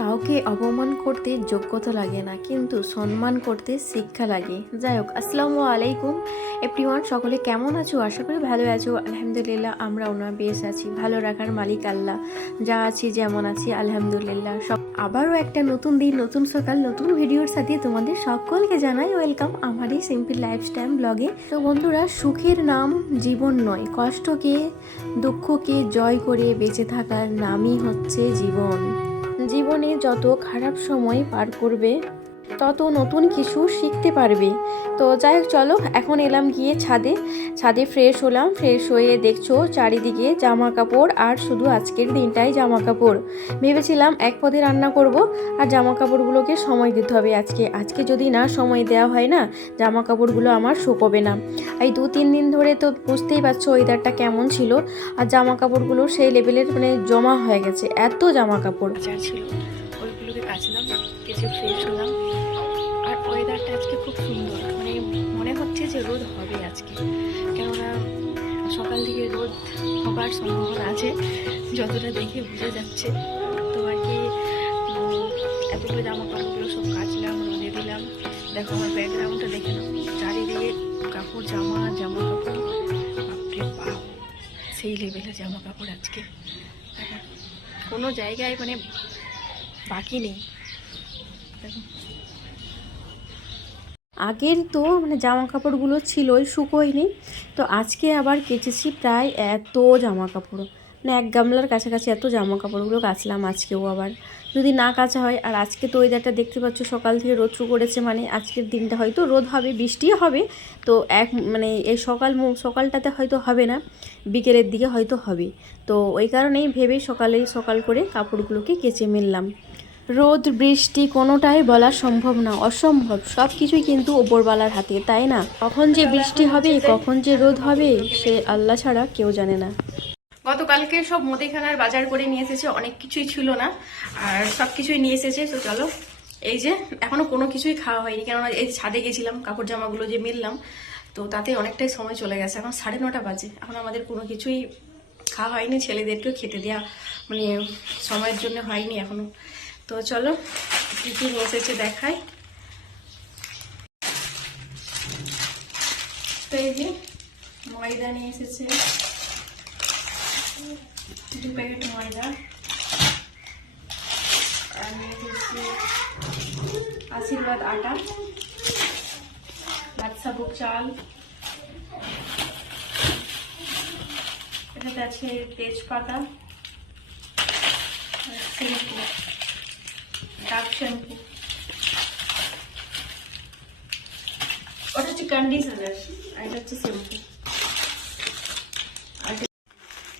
কাউকে অপমান করতে যোগ্যতা লাগে না, কিন্তু সম্মান করতে শিক্ষা লাগে। যাই হোক, আসসালামু আলাইকুম এভরিওয়ান, সকলে কেমন আছো? আশা করি ভালো আছো। আলহামদুলিল্লাহ, আমরাও না বেশ আছি। ভালো রাখার মালিক আল্লাহ। যা আছি যেমন আছি আলহামদুলিল্লাহ। সব আবারও একটা নতুন দিন, নতুন সকাল, নতুন ভিডিওর সাথে তোমাদের সকলকে জানাই ওয়েলকাম আমার এই সিম্পল লাইফস্টাইল ব্লগে। তো বন্ধুরা, সুখের নাম জীবন নয়, কষ্টকে দুঃখকে জয় করে বেঁচে থাকার নামই হচ্ছে জীবন। জীবনে যত খারাপ সময় পার করবে তত নতুন কিছু শিখতে পারবে। তো যাই হোক, চলো এখন এলাম গিয়ে ছাদে ফ্রেশ হলাম। ফ্রেশ হয়ে দেখছো চারিদিকে জামা কাপড়, আর শুধু আজকের দিনটাই জামা কাপড়। ভেবেছিলাম এক পদে রান্না করব, আর জামা কাপড়গুলোকে সময় দিতে হবে। আজকে যদি না সময় দেওয়া হয় না, জামা কাপড়গুলো আমার শুকোবে না। এই 2-3 দিন ধরে তো বুঝতেই পারছো ওয়েদারটা কেমন ছিল, আর জামা কাপড়গুলো সেই লেভেলের জমা হয়ে গেছে। এত জামা কাপড় ছিল, ওইগুলোকে কাচলাম, কেচে ফ্রেশ হলাম। আর ওয়েদারটা আজকে খুব সুন্দর, মনে হচ্ছে যে রোদ হবে আজকে, কেননা সকাল থেকে রোদ হবার সম্ভাবনা আছে, যতটা দেখে বোঝা যাচ্ছে। তো আর কি এতগুলো জামা কাপড়গুলো সব কাচলাম, রোদে দিলাম। দেখো আমার ব্যাকগ্রাউন্ডটা দেখে নাও, চারিদিকে কাপড়, জামা কাপড়, বাপরে বাপ, সেই লেভেলের জামা কাপড় আজকে। কোনো জায়গায় বাকি নেই। আগের তো জামা কাপড়গুলো ছিলই, শুকোয়নি। তো আজকে আবার কেচেছি প্রায় এত জামা কাপড়, এক গামলার কাছাকাছি এত জামা কাপড়গুলো কাচলাম আজকেও। আবার যদি না কাচা হয়, আর আজকে তো ওয়েদারটা দেখতে পাচ্ছ, সকাল থেকে রোদ শুরু করেছে, আজকের দিনটা হয়তো রোদ হবে, বৃষ্টিও হবে। তো এই সকালটাতে হয়তো হবে না, বিকেলের দিকে হয়তো হবে। তো ওই কারণেই ভেবে সকাল করে কাপড়গুলোকে কেচে মেললাম। রোদ বৃষ্টি কোনোটাই বলা সম্ভব না, অসম্ভব। সব কিছুই কিন্তু ওপরওয়ালার হাতে, তাই না? কখন যে বৃষ্টি হবে, কখন যে রোদ হবে, সে আল্লাহ ছাড়া কেউ জানে না। গতকালকে সব মুদিখানার বাজার করে নিয়ে এসেছে, অনেক কিছুই ছিল না, আর সব কিছুই নিয়ে এসেছে। তো চলো, এই যে এখনো কোনো কিছুই খাওয়া হয়নি, কেননা এই ছাদে গেছিলাম, কাপড় জামাগুলো যে মিললাম, তো তাতে অনেকটাই সময় চলে গেছে। এখন 9:30 বাজে, এখন আমাদের কোনো কিছুই খাওয়া হয়নি, ছেলেদেরকেও খেতে দেওয়া সময়ের জন্য হয়নি এখনো। তো চলো কি কি নিয়ে এসেছে দেখাই। তো এই যে ময়দা নিয়ে এসেছে, 2 প্যাকেট ময়দা, আর নিয়ে এসেছে আশীর্বাদ আটা, বাদশাভোগ চাল, এটাতে আছে তেজপাতা, শ্যাম্পু, ডাব শ্যাম্পু, ওটা হচ্ছে কন্ডিশনার, আর এটা হচ্ছে শ্যাম্পু।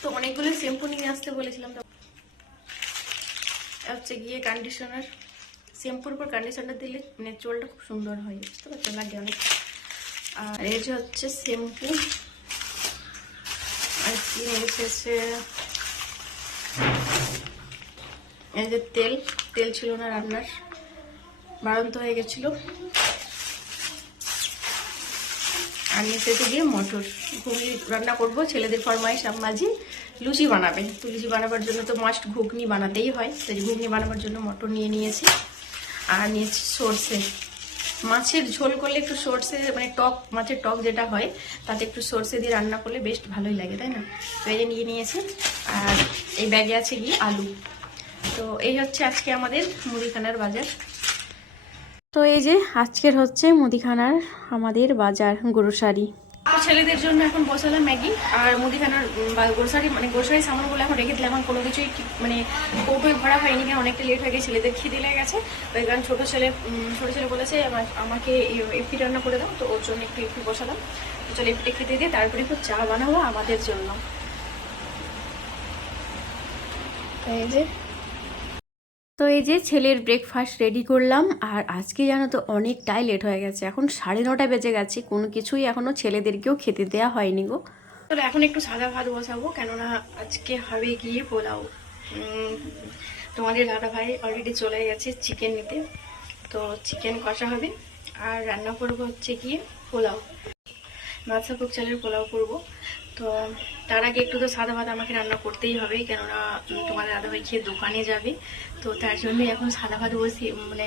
তো অনেকগুলো শ্যাম্পু নিয়ে আসতে বলেছিলাম, তো হচ্ছে গিয়ে কন্ডিশনার। শ্যাম্পুর উপর কন্ডিশনার দিলে চুলটা খুব সুন্দর হয়, বুঝতে পারছো, লাগে অনেক। আর এই যে হচ্ছে শ্যাম্পু, আর কি এসেছে, এই যে তেল ছিল না রান্নার, বাড়ন্ত হয়ে গেছিল। আর নিচে গিয়ে মটর, ঘুগনি রান্না করবো, ছেলেদের ফরমাইশ আম্মাজি লুচি বানাবে। তো লুচি বানাবার জন্য তো মাস্ট ঘুগনি বানাতেই হয়, তো ঘুগনি বানাবার জন্য মটর নিয়ে নিয়েছি। আর নিয়েছি সর্ষে, মাছের ঝোল করলে একটু সর্ষে, টক মাছের টক যেটা হয়, তাতে একটু সর্ষে দিয়ে রান্না করলে বেশ ভালোই লাগে, তাই না? তো এই যে নিয়ে নিয়েছি। আর এই ব্যাগে আছে গিয়ে আলু। তো এই হচ্ছে আজকে আমাদের মুদিখানার বাজার। তো এই যে আজকের হচ্ছে মুদিখানার আমাদের বাজার, গ্রোসারি। ছেলেদের জন্য এখন বসালাম ম্যাগি, আর মুদিখানার গ্রোসারি সামানগুলো এখন রেখে দিলাম। এখন কোনো কিছুই কৌটোয় ভরা হয়নি, কারণ অনেকটা লেট হয়ে গেছে, ছেলেদের খিদে লেগে গেছে। ওই কারণ ছোটো ছেলে বলেছে আমাকে এপি রান্না করে দাও, তো ওর জন্য একটু বসালাম। তো চলো এপিটা খেতে দিয়ে তারপরে একটু চা বানাবো আমাদের জন্য। এই যে ছেলের ব্রেকফাস্ট রেডি করলাম। আর আজকে জানো তো অনেকটাই লেট হয়ে গেছে, এখন 9:30 বেজে গেছে, কোনো কিছুই এখনো ছেলেদেরকেও খেতে দেওয়া হয়নি গো। তো এখন একটু সাদা ভাত বসাবো, কেননা আজকে হবে গিয়ে পোলাও। তোমাদের দাদা ভাই অলরেডি চলে গেছে চিকেন নিতে, তো চিকেন কষা হবে, আর রান্না করবো হচ্ছে গিয়ে পোলাও। বাদশাভোগ চালের পোলাও করব। তো তার আগে একটু তো সাদা ভাত আমাকে রান্না করতেই হবে, কেননা তোমাদের দাদাভাই খেয়ে দোকানে যাবে। তো তার জন্যই এখন সাদা ভাত বসিয়ে মানে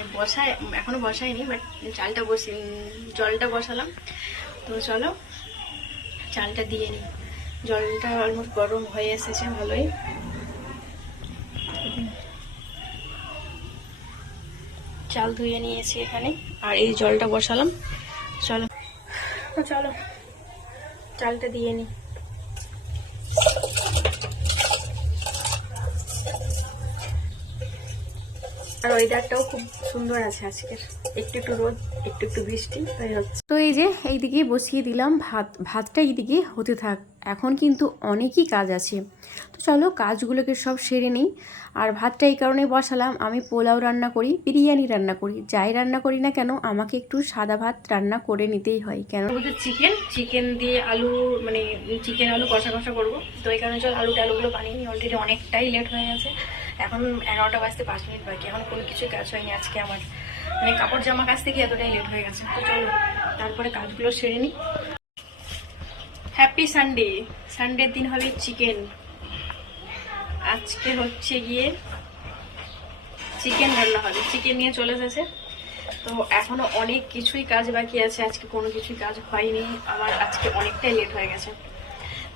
এখনও বসাইনি, বাট জলটা বসালাম। তো চলো চালটা দিয়ে নিই। জলটা অলমোস্ট গরম হয়ে এসেছে ভালোই। চাল ধুয়ে নিয়েছি এখানে, আর এই জলটা বসালাম। চলো চলো চালটা দিয়ে নিই। আর ওয়েদারটাও খুব সুন্দর আছে আজকের, একটু একটু রোদ একটু একটু বৃষ্টি হয়ে হচ্ছে। তো এই যে এইদিকে বসিয়ে দিলাম ভাতটা এইদিকে হতে থাক। এখন কিন্তু অনেকই কাজ আছে, তো চলো কাজগুলোকে সব সেরে নিই। আর ভাতটা এই কারণে বসালাম, আমি পোলাও রান্না করি, বিরিয়ানি রান্না করি, যাই রান্না করি না কেন আমাকে একটু সাদা ভাত রান্না করে নিতেই হয়। কেন চিকেন দিয়ে আলু মানে চিকেন আলু কষা করবো। তো এই কারণে চল আলুগুলো বানিয়ে নিই। অলরেডি অনেকটাই লেট হয়ে গেছে, এখন 11টা বাজতে 5 মিনিট বাকি। এখন কোনো কিছুই কাজ হয়নি আজকে আমার, মানে কাপড় জামা কাছ থেকে এতটাই লেট হয়ে গেছে। তো চলো তারপরে কাজগুলো সেরে নিই। হ্যাপি সানডে, সানডের দিন হবে চিকেন। আজকে হচ্ছে গিয়ে চিকেন রান্না হবে, চিকেন নিয়ে চলে এসেছে। তো এখনো অনেক কিছুই কাজ বাকি আছে, আজকে কোনো কিছুই কাজ হয়নি আমার, আজকে অনেকটাই লেট হয়ে গেছে।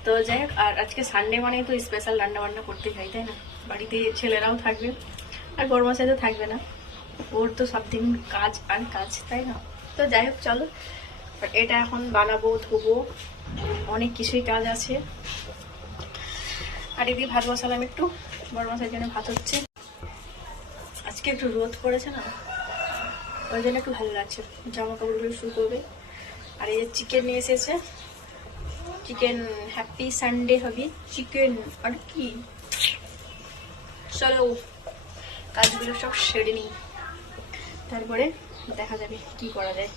তো যাই হোক, আর আজকে সানডে মানে তো স্পেশাল রান্না বান্না করতেই হয়, তাই না? বাড়িতে ছেলেরাও থাকবে, আর বড় মশাই তো থাকবে না, ওর তো সব দিন কাজ আর কাজ, তাই না? তো যাই হোক চলো, এটা এখন বানাবো, ধোবো, অনেক কিছুই কাজ আছে। আর এদিকে ভাত বসালাম, একটু বড় মশাইয়ের জন্য ভাত হচ্ছে। আজকে একটু রোদ পড়েছে না, ওই জন্য একটু ভালো লাগছে, জামা কাপড়গুলো শুকোবে। আর এই যে চিকেন নিয়ে এসেছে, চিকেন, হ্যাপি সানডে হবে চিকেন। আর কি, চলো কাজগুলো সব সেরে নিই, তারপরে দেখা যাবে কি করা যায়।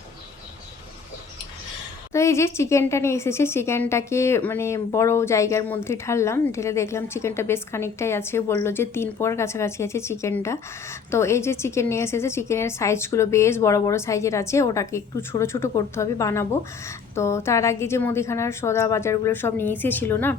তো এই যে চিকেনটা নিয়ে এসেছে, চিকেনটাকে মানে বড় জায়গার মধ্যে ঢাললাম, ঢেলে দেখলাম চিকেনটা বেশ খানিকটাই আছে, বললো যে 3 পোয়ার কাছাকাছি আছে চিকেনটা। তো এই যে চিকেন নিয়ে এসেছে, চিকেনের সাইজগুলো বেশ বড় বড় সাইজের আছে, ওটাকে একটু ছোট ছোট করতে হবে, বানাবো। তো তার আগে যে মুদিখানার সদা বাজারগুলো সব নিয়ে এসেছিল না,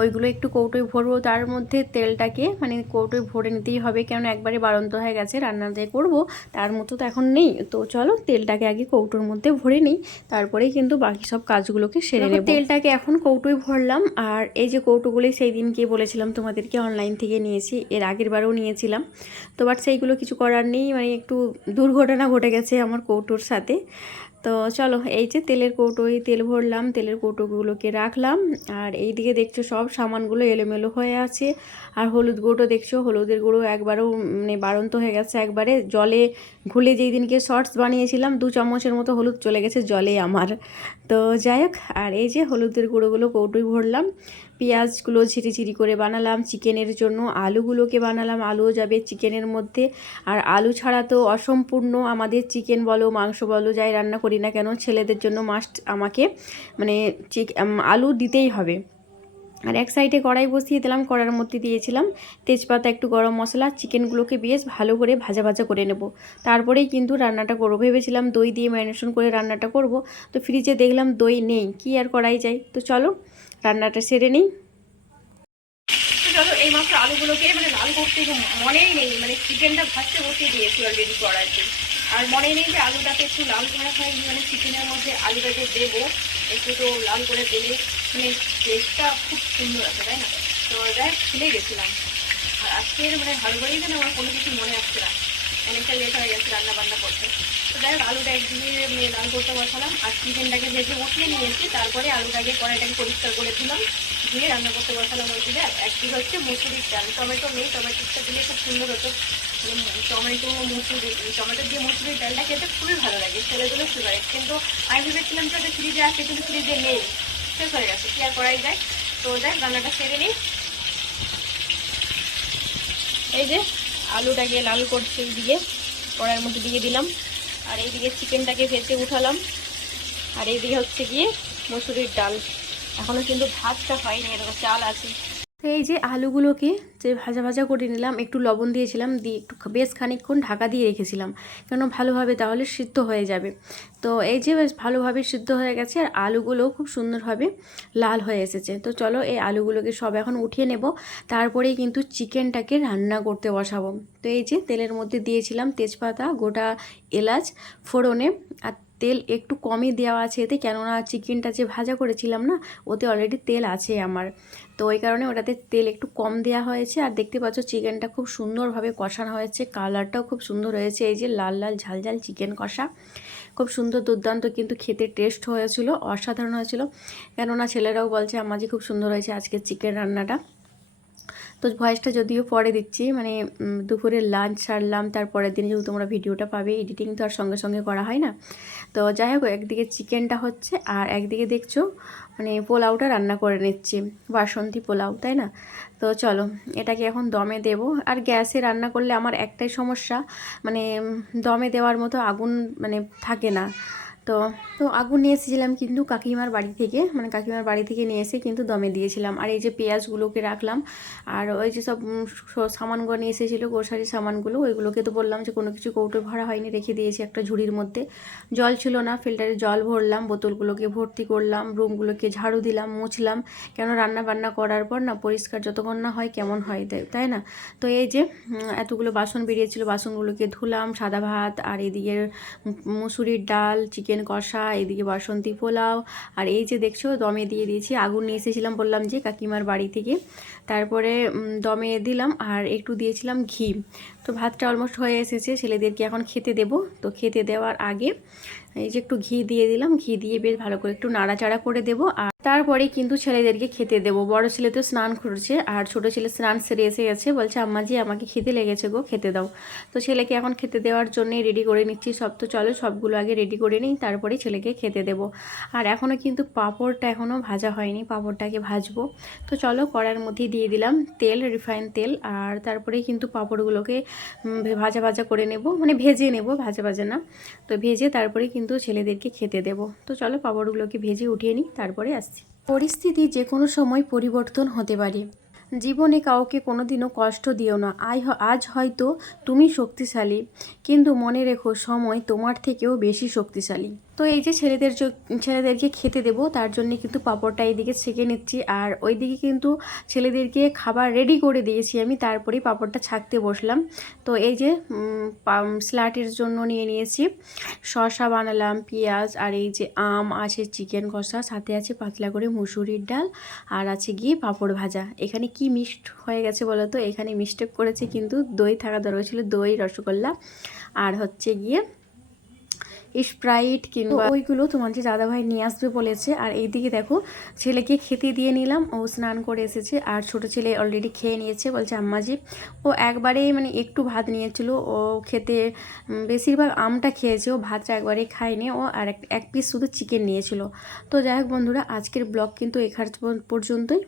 ওইগুলো একটু কৌটোয় ভরবো। তার মধ্যে তেলটাকে মানে কৌটোয় ভরে নিতেই হবে, কেন একবারে বাড়ন্ত হয়ে গেছে, রান্নাতে করব তার মতো তো এখন নেই। তো চলো তেলটাকে আগে কৌটোর মধ্যে ভরে নিই, তারপরেই কিন্তু বাকি সব কাজগুলোকে সেরে নেব। তেলটাকে এখন কৌটোয় ভরলাম। আর এই যে কৌটোগুলি সেই দিনকে বলেছিলাম তোমাদেরকে অনলাইন থেকে নিয়েছি, এর আগের বারেও নিয়েছিলাম। তো বাট সেইগুলো কিছু করার নেই, মানে একটু দুর্ঘটনা ঘটে গেছে আমার কৌটোর সাথে। তো চলো এই যে তেলের কৌটোয় তেল ভরলাম, তেলের কৌটোগুলোকে রাখলাম। আর এই দিকে দেখছো সব সামানগুলো এলোমেলো হয়ে আছে। আর হলুদ গুঁড়ো দেখছো, হলুদের গুঁড়ো একবারও মানে বাড়ন্ত হয়ে গেছে, একবারে জলে ঘুলে যেই দিনকে শর্টস বানিয়েছিলাম 2 চামচের মতো হলুদ চলে গেছে জলে আমার। তো যাই হোক, আর এই যে হলুদের গুঁড়োগুলো কৌটোয় ভরলাম, পেঁয়াজগুলো ঝিরি করে বানালাম চিকেনের জন্য, আলুগুলোকে বানালাম, আলুও যাবে চিকেনের মধ্যে। আর আলু ছাড়া তো অসম্পূর্ণ আমাদের চিকেন বলো মাংস বলো যাই রান্না করি না কেন, ছেলেদের জন্য মাস্ট আমাকে মানে আলু দিতেই হবে। আর এক সাইডে কড়াই বসিয়ে দিলাম, কড়ার মধ্যে দিয়েছিলাম তেজপাতা, একটু গরম মশলা, চিকেনগুলোকে বেশ ভালো করে ভাজা করে নেব, তারপরেই কিন্তু রান্নাটা করবো। ভেবেছিলাম দই দিয়ে ম্যারিনেশন করে রান্নাটা করব, তো ফ্রিজে দেখলাম দই নেই, কি আর করাই যায়। তো চলো রান্নাটা সেরে নিই। তো চলো এই মাত্র আলুগুলোকে মানে লাল করতে মনেই নেই, মানে চিকেনটা ভাজতে বসিয়ে দিয়েছি অলরেডি কড়াইতে, আর মনে নেই যে আলুটাকে একটু লাল করা হয়, মানে চিকেনের মধ্যে আলুটাকে দেবো একটু, তো লাল করে দিলে মানে টেস্টটা খুব সুন্দর আছে, তাই না? তো যাই ভুলে গেছিলাম। আর আজকের মানে হাড়বাড়ি যেন আমার কোনো কিছু মনে আসছে না, অনেকটা লেট হয়ে গেছে রান্না বান্না করতে। তো যাই হোক আলুটা একদিকে লাল করতে বসালাম, আর চিকেনটাকে ভেজে উঠিয়ে নিয়েছি, তারপরে আলুটাকে কড়াইটাকে পরিষ্কার করে দিলাম, ধুয়ে রান্না করতে বসালাম। ওই দিকে একদিকে হচ্ছে মুসুরির ডাল, টমেটো নেই, টমেটোটা দিলে খুব সুন্দর হতো। টমেটো দিয়ে মুসুরির ডালটা খেতে খুবই ভালো লাগে, ছেলেগুলো ফেভারিট। কিন্তু আমি ভেবেছিলাম যে ওটা ফ্রিজে আছে, কিন্তু ফ্রিজে নেই, শেষ হয়ে গেছে, কি আর করাই যায়। তো যাই রান্নাটা সেরে নিই। এই যে আলুটাকে লাল করতে এইদিকে কড়াইয়ের মধ্যে দিয়ে দিলাম, আর এইদিকে চিকেনটাকে ভেজে উঠালাম, আর এইদিকে হচ্ছে গিয়ে মুসুরির ডাল। এখনও কিন্তু ভাতটা হয়নি, এরকম চাল আছে। তো এই যে আলুগুলোকে যে ভাজা ভাজা করে নিলাম, একটু লবণ দিয়েছিলাম, দিয়ে একটু বেশ খানিকক্ষণ ঢাকা দিয়ে রেখেছিলাম, কেন ভালোভাবে তাহলে সিদ্ধ হয়ে যাবে। তো এই যে বেশ ভালোভাবে সিদ্ধ হয়ে গেছে আর আলুগুলোও খুব সুন্দরভাবে লাল হয়ে এসেছে। তো চলো এই আলুগুলোকে সব এখন উঠিয়ে নেব, তারপরেই কিন্তু চিকেনটাকে রান্না করতে বসাবো। তো এই যে তেলের মধ্যে দিয়েছিলাম তেজপাতা, গোটা এলাচ ফোড়নে, আর তেল একটু কমই দেওয়া আছে এতে, কেননা চিকেনটা যে ভাজা করেছিলাম না, ওতে অলরেডি তেল আছে আমার, তো ওই কারণে ওটাতে তেল একটু কম দেওয়া হয়েছে। আর দেখতে পাচ্ছ চিকেনটা খুব সুন্দরভাবে কষানো হয়েছে, কালারটাও খুব সুন্দর হয়েছে, এই যে লাল লাল ঝাল ঝাল চিকেন কষা, খুব সুন্দর দুর্দান্ত কিন্তু খেতে টেস্ট হয়েছিল, অসাধারণ হয়েছিল। কেননা ছেলেরাও বলছে আম্মাজি খুব সুন্দর হয়েছে আজকের চিকেন রান্নাটা। তো ভয়েসটা যদিও পরে দিচ্ছি, মানে দুপুরে লাঞ্চ সারলাম, তারপরের দিন যেহেতু তোমরা ভিডিওটা পাবে, এডিটিং তো আর সঙ্গে সঙ্গে করা হয় না। তো যাই হোক, একদিকে চিকেনটা হচ্ছে আর একদিকে দেখছো মানে পোলাওটা রান্না করে নিচ্ছি, বাসন্তী পোলাও, তাই না? তো চলো এটাকে এখন দমে দেব। আর গ্যাসে রান্না করলে আমার একটাই সমস্যা, মানে দমে দেওয়ার মতো আগুন মানে থাকে না। তো তো আগুন নিয়ে এসেছিলাম কিন্তু কাকিমার বাড়ি থেকে, মানে কাকিমার বাড়ি থেকে নিয়ে এসে কিন্তু দমে দিয়েছিলাম। আর এই যে পেঁয়াজগুলোকে রাখলাম, আর ওই যে সব সামানগুলো নিয়ে এসেছিলো, গ্রোসারি সামানগুলো, ওইগুলোকে তো বললাম যে কোনো কিছু কৌটো ভরা হয়নি, রেখে দিয়েছি একটা ঝুড়ির মধ্যে। জল ছিল না, ফিল্টারে জল ভরলাম, বোতলগুলোকে ভর্তি করলাম, রুমগুলোকে ঝাড়ু দিলাম, মুছলাম, কেন রান্না বান্না করার পর না পরিষ্কার যতক্ষণ না হয় কেমন হয়, তাই না? তো এই যে এতগুলো বাসন বেরিয়েছিল, বাসনগুলোকে ধুলাম, সাদা ভাত, আর এদিকে মুসুরির ডাল, চিকেন কষা, এদিকে বাসন্তী পোলাও, আর এই যে দেখছো দমে দিয়ে দিয়েছি। আগুন নিয়ে এসেছিলাম বললাম যে কাকিমার বাড়ি থেকে, তারপরে দমে দিলাম আর একটু দিয়েছিলাম ঘি। তো ভাতটা অলমোস্ট হয়ে এসেছে, ছেলেদেরকে এখন খেতে দেব। তো খেতে দেওয়ার আগে এই যে একটু ঘি দিয়ে দিলাম, ঘি দিয়ে বেশ ভালো করে একটু নাড়াচাড়া করে দেবো। আর তারপরে কিন্তু ছেলেদেরকে খেতে দেবো। বড় ছেলে তো স্নান করছে আর ছোট ছেলে স্নান সেরে এসে গেছে, বলছে আম্মাজি আমাকে খেতে লেগেছে গো, খেতে দাও। তো ছেলেকে এখন খেতে দেওয়ার জন্যই রেডি করে নিচ্ছি সব। তো চলো সবগুলো আগে রেডি করে নিই, তারপরে ছেলেকে খেতে দেবো। আর এখনও কিন্তু পাঁপড়টা এখনও ভাজা হয়নি, পাঁপড়টাকে ভাজবো। তো চলো কড়ার মধ্যে দিয়ে দিলাম তেল, রিফাইন তেল, আর তারপরে কিন্তু পাঁপড়গুলোকে ভাজা ভাজা করে নেব, মানে ভেজে নেব, ভাজা ভাজা না। তো ভেজে তারপরে কিন্তু ছেলেদেরকে খেতে দেব। তো চলো পাঁপড়গুলোকে ভেজে উঠিয়ে নিই, তারপরে আসছি। পরিস্থিতি যে কোনো সময় পরিবর্তন হতে পারে, জীবনে কাউকে কোনোদিনও কষ্ট দিও না। আজ হয়তো তুমি শক্তিশালী, কিন্তু মনে রেখো সময় তোমার থেকেও বেশি শক্তিশালী। তো এই যে ছেলেদেরকে খেতে দেবো, তার জন্য কিন্তু পাঁপড়টা এইদিকে ছেঁকে নিচ্ছি, আর ওইদিকে কিন্তু ছেলেদেরকে খাবার রেডি করে দিয়েছি আমি, তারপরেই পাঁপড়টা ছাকতে বসলাম। তো এই যে স্যালাডের জন্য নিয়ে নিয়েছি শসা বানালাম, পেঁয়াজ, আর এই যে আম আছে, চিকেন কষা, সাথে আছে পাতলা করে মুসুরির ডাল, আর আছে গিয়ে পাঁপড় ভাজা। এখানে কি মিক্সড হয়ে গেছে বলো তো, এখানে মিস্টেক করেছে, কিন্তু দই থাকা দরকার ছিল, দই, রসগোল্লা, আর হচ্ছে গিয়ে স্প্রাইট কিংবা ওইগুলো তোমার যে দাদাভাই নিয়ে আসবে বলেছে। আর এইদিকে দেখো ছেলেকে খেতে দিয়ে নিলাম, ও স্নান করে এসেছে, আর ছোট ছেলে অলরেডি খেয়ে নিয়েছে, বলছে আম্মাজি। ও একবারেই মানে একটু ভাত নিয়েছিল, ও খেতে বেশিরভাগ আমটা খেয়েছে, ও ভাতটা একবারেই খায়নি, ও আর এক পিস শুধু চিকেন নিয়েছিল। তো যাই হোক বন্ধুরা, আজকের ব্লগ কিন্তু এখান পর্যন্তই।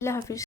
আল্লাহ হাফিজ।